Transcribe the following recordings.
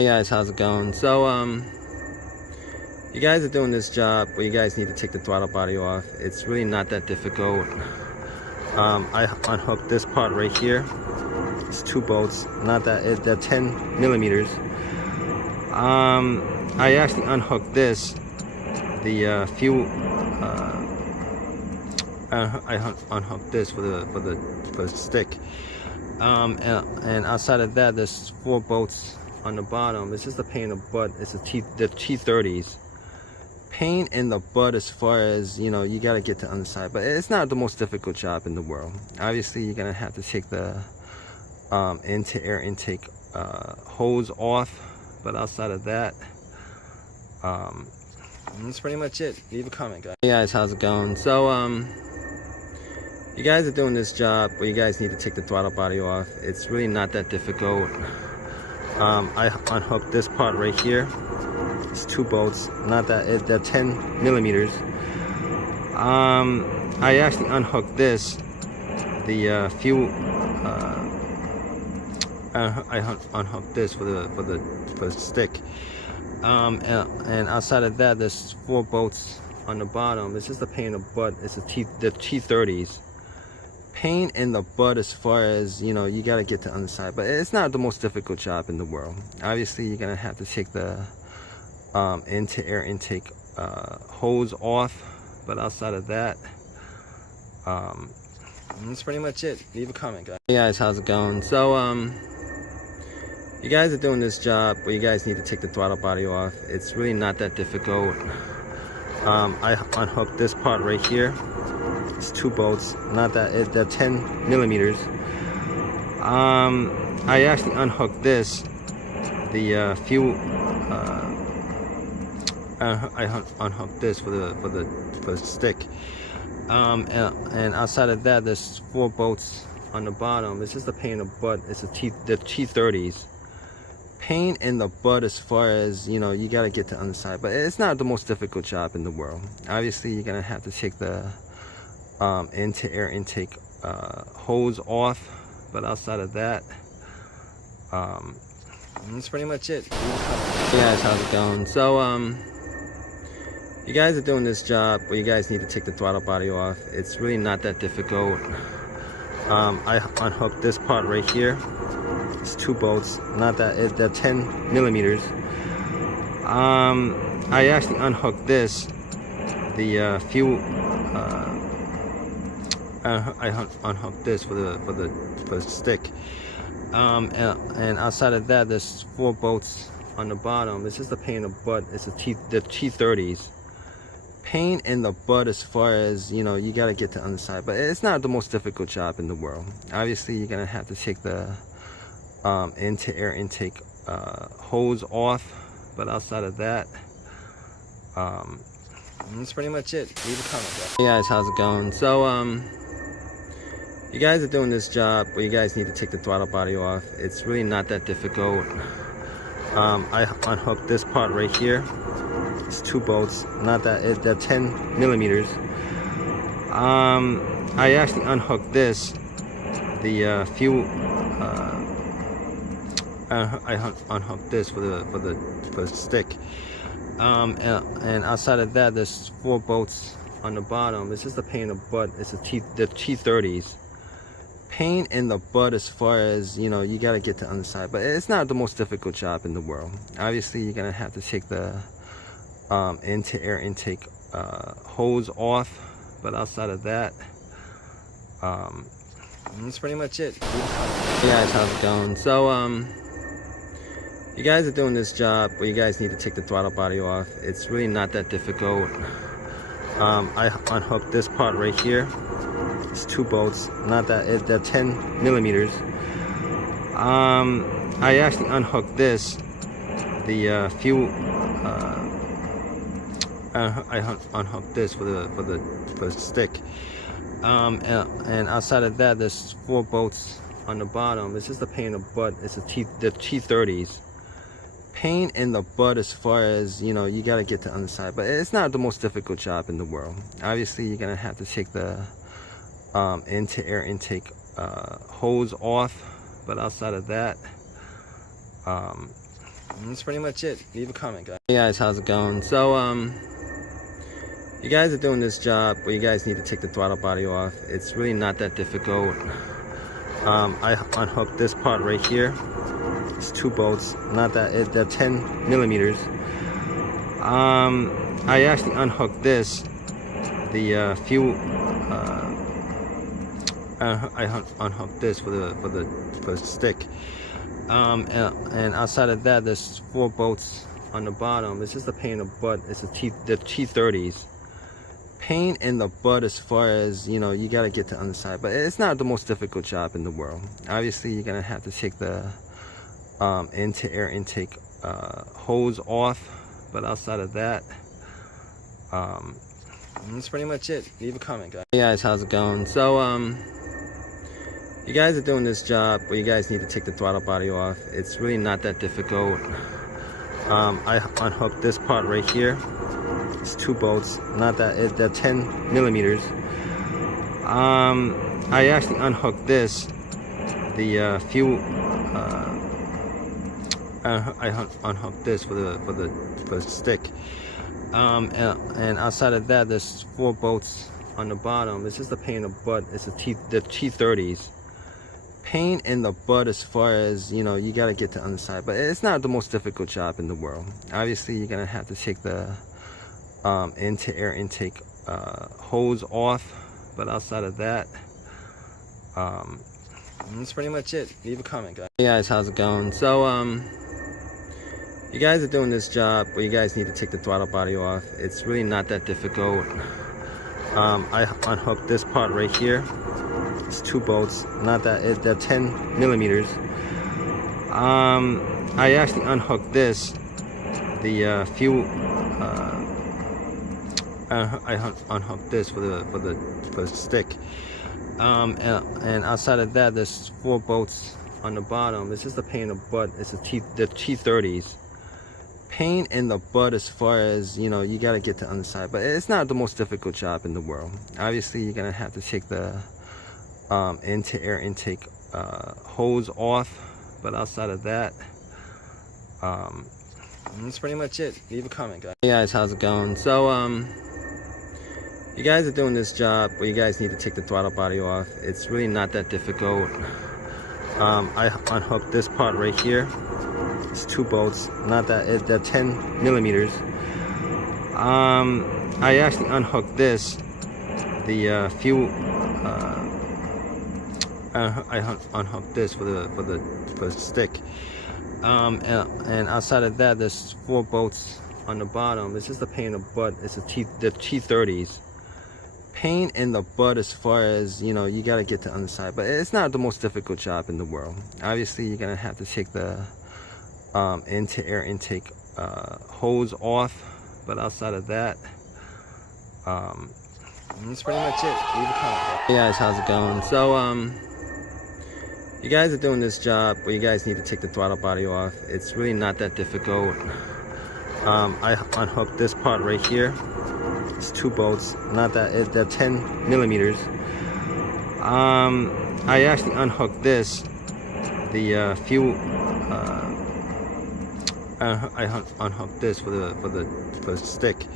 Hey guys, how's it going? So, you guys are doing this job where you guys need to take the throttle body off. It's really not that difficult. I unhooked this part right here. It's 2 bolts, not that, they're 10 millimeters. I actually unhooked this, the fuel, I unhooked this for the stick. And outside of that, there's 4 bolts on the bottom. It's just a pain in the butt. It's the T30s. Pain in the butt as far as, you know, you got to get to the underside, but it's not the most difficult job in the world. Obviously, you're gonna have to take the air intake hose off, but outside of that, that's pretty much it. Leave a comment, guys. Hey guys, how's it going? So, you guys are doing this job where you guys need to take the throttle body off. It's really not that difficult. I unhooked this part right here. It's 2 bolts, not that, they're 10 millimeters. I actually unhooked this, the fuel, I unhooked this for the stick. And outside of that, there's 4 bolts on the bottom. It's just a pain in the butt. It's the T30s. Pain in the butt as far as, you know, you got to get to the underside, but it's not the most difficult job in the world. Obviously, you're gonna have to take the air intake hose off, but outside of that, that's pretty much it. Leave a comment, guys. Hey guys, how's it going? So, you guys are doing this job where you guys need to take the throttle body off. It's really not that difficult. I unhooked this part right here. It's 2 bolts, not that, they're 10 millimeters. I actually unhooked this, the fuel, I unhooked this for the stick. And outside of that, there's 4 bolts on the bottom. It's just a pain in the butt. It's the T30s. Pain in the butt as far as, you know, you got to get to the underside, but it's not the most difficult job in the world. Obviously, you're gonna have to take the air intake hose off, but outside of that, that's pretty much it. Hey guys, how's it going? So, you guys are doing this job where you guys need to take the throttle body off. It's really not that difficult. I unhooked this part right here. It's 2 bolts, not that, they're 10 millimeters. I actually unhooked this, the fuel, I unhooked this for the stick. And outside of that, there's 4 bolts on the bottom. It's just a pain in the butt. It's the T30s. Pain in the butt as far as, you know, you got to get to the underside, but it's not the most difficult job in the world. Obviously, you're gonna have to take the air intake hose off, but outside of that, that's pretty much it. Leave a comment, guys. Hey guys, how's it going? So, you guys are doing this job where you guys need to take the throttle body off. It's really not that difficult. I unhooked this part right here. It's 2 bolts, not that, they're 10 millimeters. I actually unhooked this, the fuel, I unhooked this for the stick. And outside of that, there's 4 bolts on the bottom. It's just a pain in the butt. It's the T30s. Pain in the butt as far as, you know, you got to get to the underside, but it's not the most difficult job in the world. Obviously, you're gonna have to take the air intake hose off, but outside of that, that's pretty much it. Hey guys, how's it going? So, you guys are doing this job where you guys need to take the throttle body off. It's really not that difficult. I unhooked this part right here. It's 2 bolts, not that, they're 10 millimeters. I actually unhooked this, the fuel, I unhooked this for the stick. And outside of that, there's 4 bolts on the bottom. It's just a pain in the butt. It's the T30s. Pain in the butt as far as, you know, you got to get to the underside, but it's not the most difficult job in the world. Obviously, you're gonna have to take the air intake hose off, but outside of that, that's pretty much it. Leave a comment, guys. Hey guys, how's it going? So you guys are doing this job where you guys need to take the throttle body off. It's really not that difficult. I unhooked this part right here. It's 2 bolts, not that, they're 10 millimeters. I actually unhooked this, the fuel. I unhooked this for the stick. And outside of that, there's 4 bolts on the bottom. It's just a pain in the butt. It's the T30s. Pain in the butt as far as, you know, you got to get to the underside, but it's not the most difficult job in the world. Obviously, you're gonna have to take the air intake hose off, but outside of that, that's pretty much it. Leave a comment, guys. Hey guys, how's it going? So you guys are doing this job where you guys need to take the throttle body off. It's really not that difficult. I unhooked this part right here. It's 2 bolts, not that, they're 10 millimeters. I actually unhooked this, the fuel. I unhooked this for the stick. And outside of that, there's 4 bolts on the bottom. It's just a pain in the butt. It's the T30s. Pain in the butt as far as, you know, you got to get to the underside, but it's not the most difficult job in the world. Obviously, you're gonna have to take the air intake hose off, but outside of that, that's pretty much it. Leave a comment, guys. Hey guys, how's it going? So you guys are doing this job where you guys need to take the throttle body off. It's really not that difficult. I unhooked this part right here. It's 2 bolts, not that, they're 10 millimeters. I actually unhooked this, the fuel. I unhooked this for the stick. And outside of that, there's 4 bolts on the bottom. It's just a pain in the butt. It's the T30s. Pain in the butt as far as, you know, you got to get to the underside, but it's not the most difficult job in the world. Obviously, you're gonna have to take the air intake hose off, but outside of that, that's pretty much it. Leave a comment, guys. Hey guys, how's it going? So you guys are doing this job where you guys need to take the throttle body off. It's really not that difficult. I unhooked this part right here. It's 2 bolts, not that, they're 10 millimeters. I actually unhooked this, the fuel. I unhooked this for the stick. And outside of that, there's 4 bolts on the bottom. It's just a pain in the butt. It's the T30s. Pain in the butt as far as, you know, you got to get to the underside, but it's not the most difficult job in the world. Obviously, you're gonna have to take the air intake hose off, but outside of that, that's pretty much it. Leave a comment. Hey guys, how's it going? So you guys are doing this job where you guys need to take the throttle body off. It's really not that difficult. I unhooked this part right here. It's 2 bolts, not that, they're 10 millimeters. I actually unhooked this, the fuel. I unhooked this for the stick.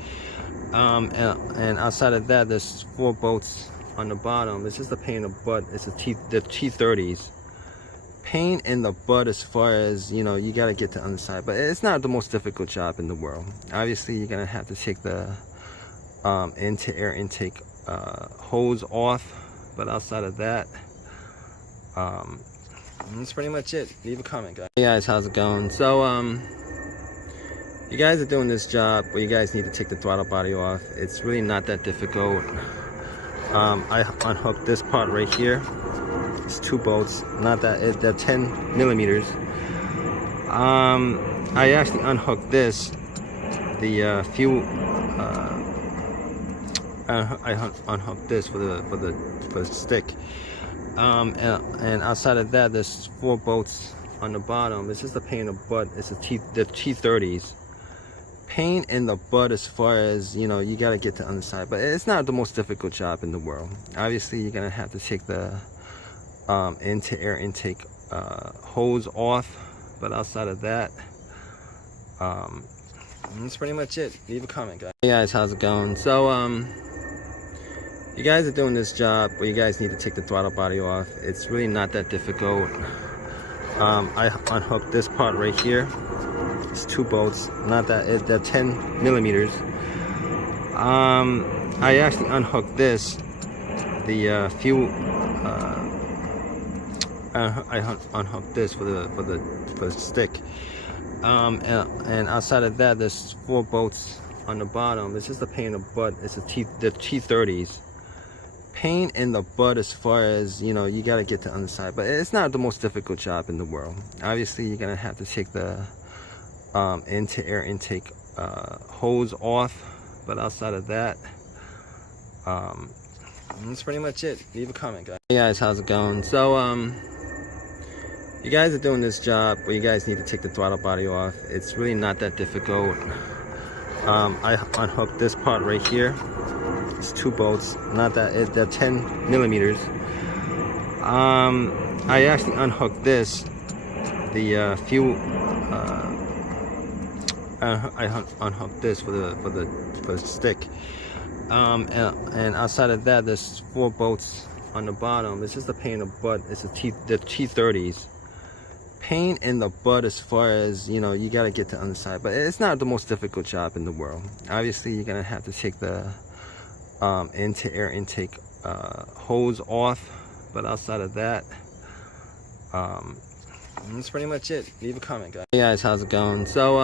And outside of that, there's 4 bolts on the bottom. It's just a pain in the butt. It's the T30s. Pain in the butt as far as, you know, you got to get to the underside, but it's not the most difficult job in the world. Obviously, you're gonna have to take the air intake hose off, but outside of that, that's pretty much it. Leave a comment, guys. Hey guys, how's it going? So you guys are doing this job where you guys need to take the throttle body off. It's really not that difficult. I unhooked this part right here. It's 2 bolts, not that, they're 10 millimeters. I actually unhooked this, the fuel. I unhooked this for the stick. And outside of that, there's 4 bolts on the bottom. It's just a pain in the butt. It's the T30s. Pain in the butt as far as, you know, you got to get to the underside, but it's not the most difficult job in the world. Obviously, you're gonna have to take the air intake hose off, but outside of that, That's pretty much it. Leave a comment, guys. Hey guys, how's it going? So you guys are doing this job where you guys need to take the throttle body off. It's really not that difficult. I unhooked this part right here. It's 2 bolts, not that, they're 10 millimeters. I actually unhooked this, the fuel. I unhooked this for the stick. And outside of that, there's 4 bolts on the bottom. It's just a pain in the butt. It's the T30s. Pain in the butt as far as, you know, you got to get to the underside, but it's not the most difficult job in the world. Obviously, you're gonna have to take the air intake hose off, but outside of that, that's pretty much it. Leave a comment, guys. Hey guys, how's it going? So you guys are doing this job where you guys need to take the throttle body off. It's really not that difficult. I unhooked this part right here. It's 2 bolts, not that, they're 10 millimeters. I actually unhooked this, the fuel. I unhooked this for the stick. And outside of that, there's 4 bolts on the bottom. It's just a pain in the butt. It's the T30s. Pain in the butt as far as, you know, you got to get to the underside, but it's not the most difficult job in the world. Obviously, you're gonna have to take the air intake hose off, but outside of that, that's pretty much it. Leave a comment, guys. Hey guys, how's it going? So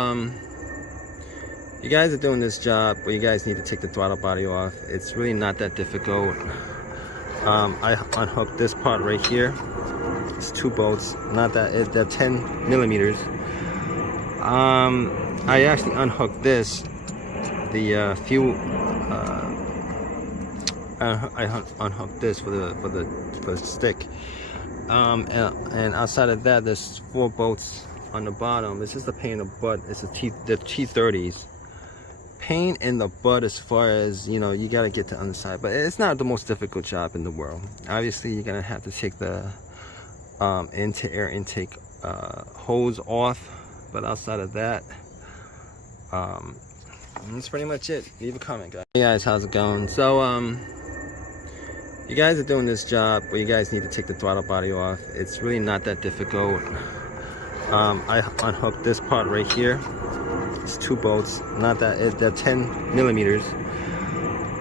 you guys are doing this job where you guys need to take the throttle body off. It's really not that difficult. I unhooked this part right here. It's 2 bolts, not that, they're 10 millimeters. I actually unhooked this, the fuel. I unhooked this for the stick. And outside of that, there's 4 bolts on the bottom. It's just a pain in the butt. It's the T30s. Pain in the butt as far as, you know, you got to get to the underside, but it's not the most difficult job in the world. Obviously, you're gonna have to take the air intake hose off, but outside of that, that's pretty much it. Leave a comment, guys. Hey guys, how's it going? So you guys are doing this job where you guys need to take the throttle body off. It's really not that difficult. I unhooked this part right here. It's 2 bolts, not that, they're 10 millimeters.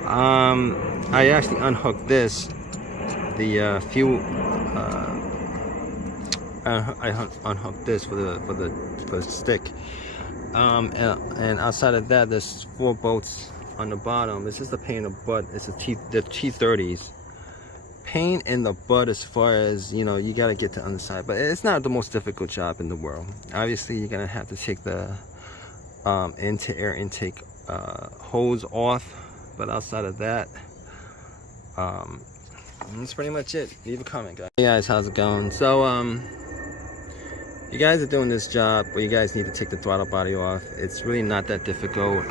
I actually unhooked this, the fuel. I unhooked this for the stick. And outside of that, there's 4 bolts on the bottom. It's just a pain in the butt. It's the T30s. Pain in the butt as far as, you know, you got to get to the underside, but it's not the most difficult job in the world. Obviously, you're gonna have to take the air intake hose off, but outside of that, that's pretty much it. Leave a comment, guys. Hey guys, how's it going? So you guys are doing this job where you guys need to take the throttle body off. It's really not that difficult.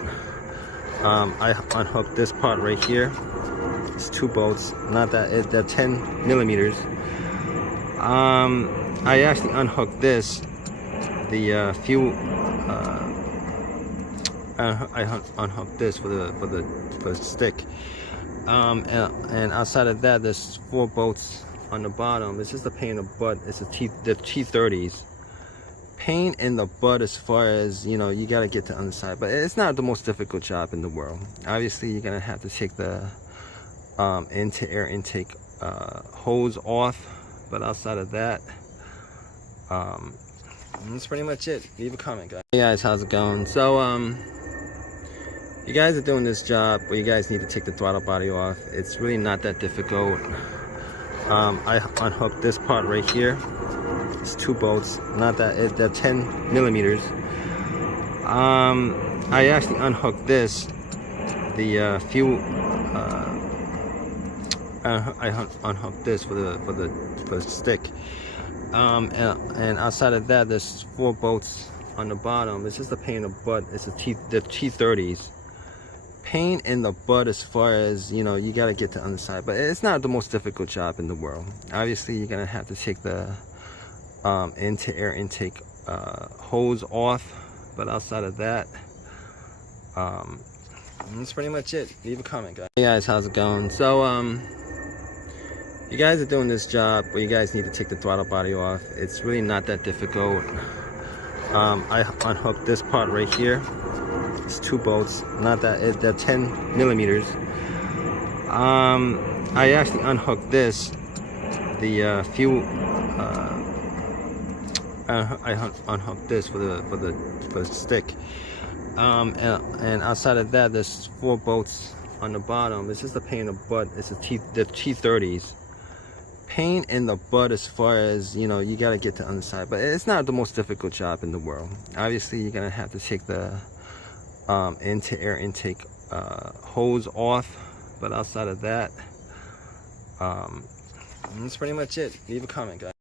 I unhooked this part right here. It's 2 bolts, not that, they're 10 millimeters. I actually unhooked this, the fuel. I unhooked this for the stick. And outside of that, there's 4 bolts on the bottom. It's just a pain in the butt. It's the T30s. Pain in the butt as far as, you know, you got to get to the underside, but it's not the most difficult job in the world. Obviously, you're gonna have to take the air intake hose off, but outside of that, that's pretty much it. Leave a comment, guys. Hey guys, how's it going? So you guys are doing this job where you guys need to take the throttle body off. It's really not that difficult. I unhooked this part right here. It's 2 bolts, not that, they're 10 millimeters. I actually unhooked this, the fuel. I unhooked this for the stick. And outside of that, there's 4 bolts on the bottom. It's just a pain in the butt. It's the T30s. Pain in the butt as far as, you know, you got to get to the underside, but it's not the most difficult job in the world. Obviously, you're gonna have to take the air intake hose off, but outside of that, that's pretty much it. Leave a comment, guys. Hey guys, how's it going? So you guys are doing this job where you guys need to take the throttle body off. It's really not that difficult. I unhooked this part right here. It's 2 bolts, not that, they're 10 millimeters. I actually unhooked this, the fuel. I unhooked this for the stick. And outside of that, there's 4 bolts on the bottom. It's just a pain in the butt. It's the T30s. Pain in the butt as far as, you know, you got to get to the underside, but it's not the most difficult job in the world. Obviously, you're gonna have to take the air intake hose off, but outside of that, that's pretty much it. Leave a comment, guys.